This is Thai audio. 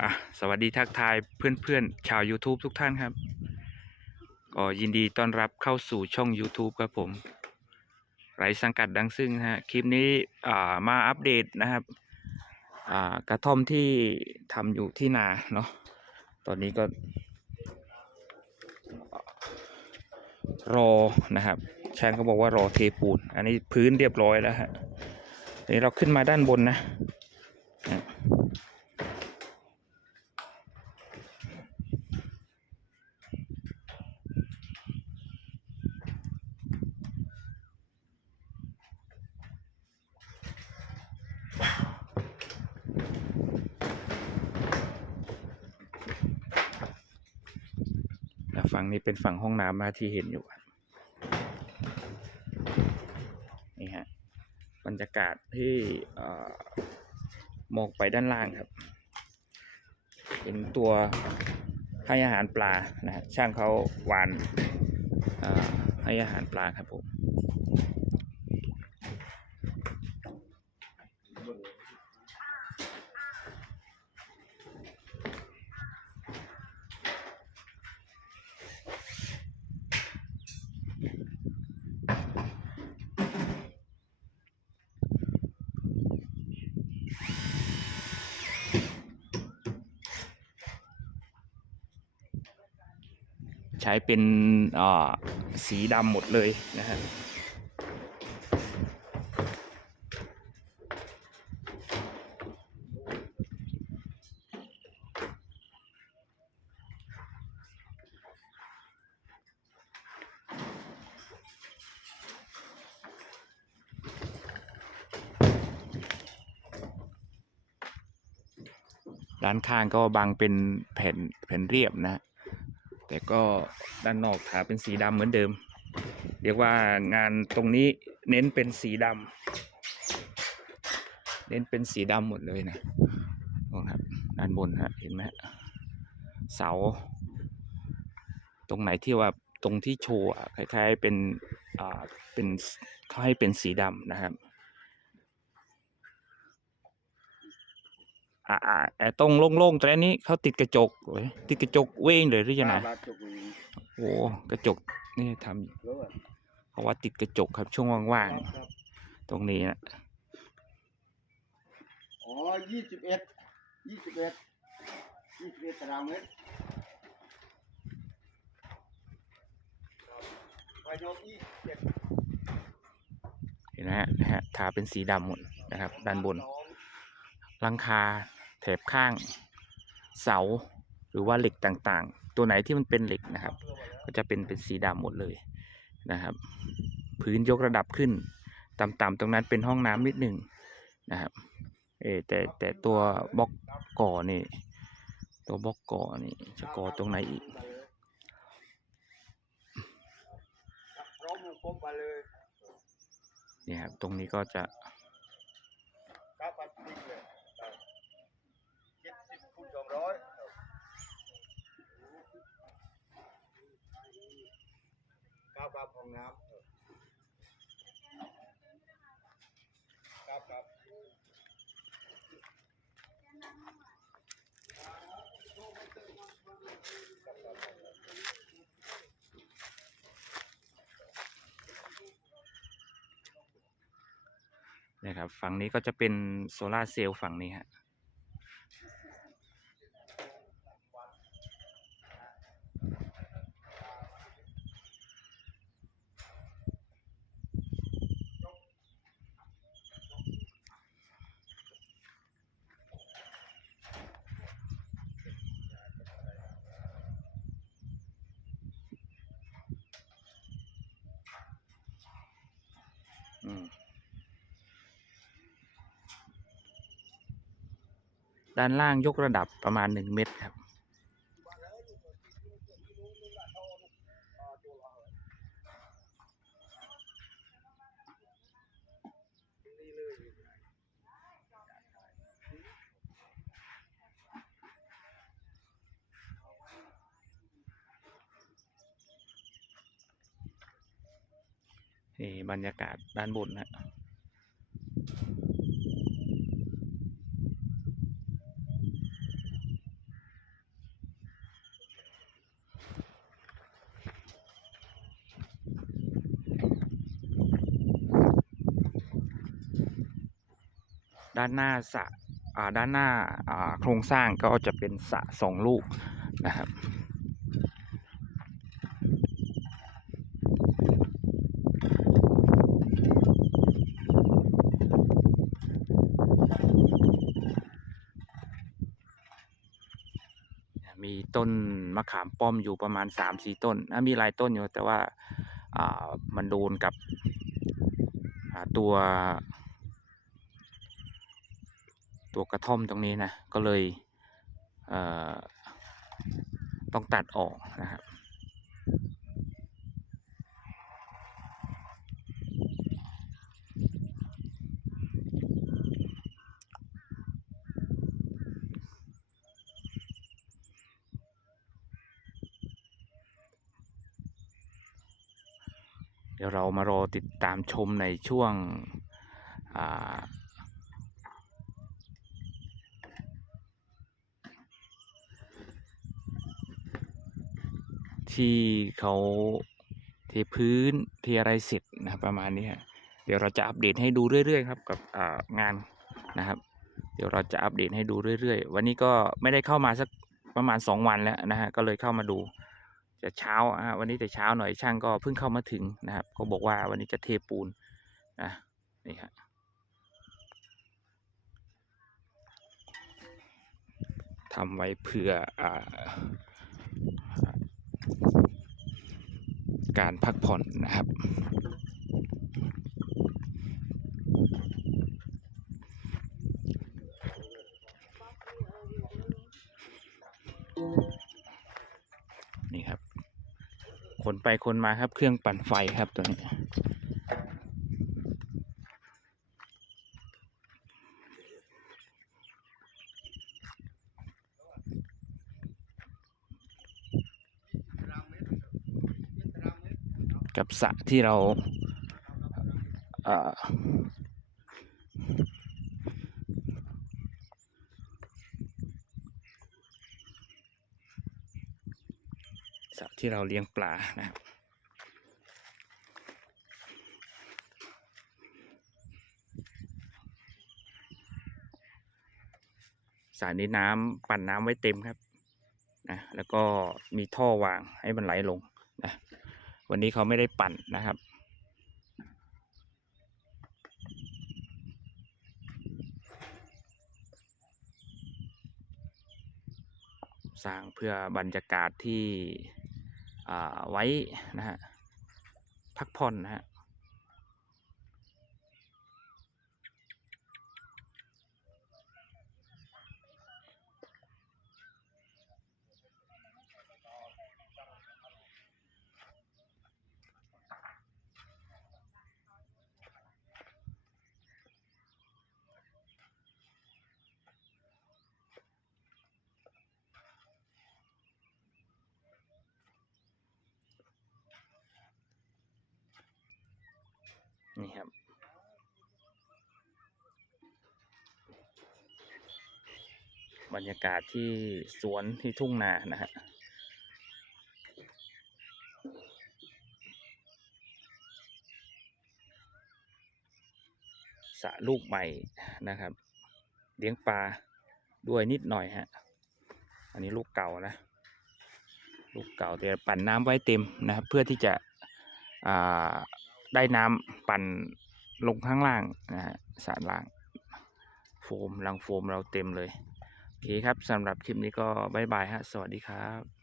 อะสวัสดีทักทายเพื่อนๆ ชาว YouTube ทุกท่านครับ ก็ยินดีต้อนรับเข้าสู่ช่อง YouTube ครับผม ไรสังกัดดังซึ่งนะฮะ คลิปนี้อ่ามาอัปเดตนะครับ อ่ากระท่อมที่ทำอยู่ที่นาเนาะ ตอนนี้ก็ รอนะครับช่างเขาบอกว่ารอเทปูน อันนี้พื้นเรียบร้อยแล้วฮะนี้เราขึ้นมาด้านบนนะ ฝั่งนี้เป็นฝั่งห้องน้ำนะที่เห็นอยู่ นี่ฮะ บรรยากาศที่มองไปด้านล่างครับ เป็นตัวให้อาหารปลานะช่างเขาหวานให้อาหารปลาครับผม ช้เป็นอ่าสีดำหมดเลยนะฮะด้านข้างก็บางเป็นแผ่นแผ่นเรียบนะฮะ แต่ก็ด้านนอกทาเป็นสีดำเหมือนเดิม เรียกว่างานตรงนี้เน้นเป็นสีดำเน้นเป็นสีดำหมดเลยนะนะครับด้านบนฮะเห็นไหมเสา ตรงไหนที่ว่าตรงที่โชว์คล้ายๆเป็นอ่าเป็นเขาให้เป็นสีดำนะครับ อ่าอ่าไอ้ตรงโล่งๆตรงนี้เขาติดกระจกเว้ยติดกระจกเว้งเลยหรือยังไงบาทจุกนี่โอ้กระจกนี่ทเยอะำเพราะว่าติดกระจกครับช่วงว่างครับ ๆ ตรงนี้นะอ๋อยี่สิบเอ็ด ยี่สิบเอ็ด ยี่สิบเอ็ดตารางเมตรไปยกยี่สิบเอ็ดเห็นไหมฮะนะฮะทาเป็นสีดำหมดนะครับ ด้านบนหลังคาแถบข้างเสาหรือว่าเหล็กต่างๆ ตัวไหนที่มันเป็นเหล็กนะครับ ก็จะเป็นเป็นสีดำหมดเลยนะครับ พื้นยกระดับขึ้นต่ำๆตรงนั้นเป็นห้องน้ำนิดหนึ่งนะครับเออแต่แต่ตัวบล็อกก่อนี่ตัวบล็อกก่อนี่จะก่อตรงไหนอีกเนี่ยครับตรงนี้ก็จะ ครับปัดทิ้งเลยเจ็ดสิบคูณสองร้อย ครับครับห้องน้ำครับครับเนี่ยครับ ฝั่งนี้ก็จะเป็นโซลาเซลล์ฝั่งนี้ฮะ ด้านล่างยกระดับประมาณหนึ่งเมตรครับี่บรรยากาศด้านบนนะด้านหน้าสะด้านหน้าโครงสร้างก็จะเป็นสะสองลูกนะครับ มีต้นมะขามป้อมอยู่ประมาณสามสี่ต้นอะมีหลายต้นอยู่แต่ว่าอ่ามันโดนกับตัว ตัวกระท่อมตรงนี้นะ ก็เลยเอ่อต้องตัดออกนะครับ เดี๋ยวเรามารอติดตามชมในช่วงที่เขาเทพื้นเทอะไรเสร็จนะครับประมาณนี้เดี๋ยวเราจะอัปเดตให้ดูเรื่อยๆครับกับงานนะครับ เดี๋ยวเราจะอัปเดตให้ดูเรื่อยๆ วันนี้ก็ไม่ได้เข้ามาสักประมาณสองวันแล้วนะฮะก็เลยเข้ามาดู จะเช้าฮะวันนี้แต่เช้าหน่อยช่างก็เพิ่งเข้ามาถึงนะครับเขาบอกว่าวันนี้จะเทปูนนะนี่ฮะทำไว้เพื่ออ่าการพักผ่อนนะครับ คนไปคนมาครับ เครื่องปั่นไฟครับตัวนี้กับสระที่เราเอ่อ สระที่เราเลี้ยงปลานะครับสระนี้น้ำปั่นน้ำไว้เต็มครับนะแล้วก็มีท่อวางให้มันไหลลงนะวันนี้เขาไม่ได้ปั่นนะครับสร้างเพื่อบรรยากาศที่ ไว้นะฮะพักผ่อนนะฮะ นี่ครับ บรรยากาศที่สวนที่ทุ่งนานะฮะสระลูกใหม่นะครับ เลี้ยงปลาด้วยนิดหน่อยฮะ อันนี้ลูกเก่านะ ลูกเก่าแต่ปั่นน้ำไว้เต็มนะครับ เพื่อที่จะอ่า ได้น้ำปั่นลงข้างล่างนะฮะสารล่าง โฟมลังโฟมเราเต็มเลย โอเคครับสำหรับคลิปนี้ก็บายบายฮะ สวัสดีครับ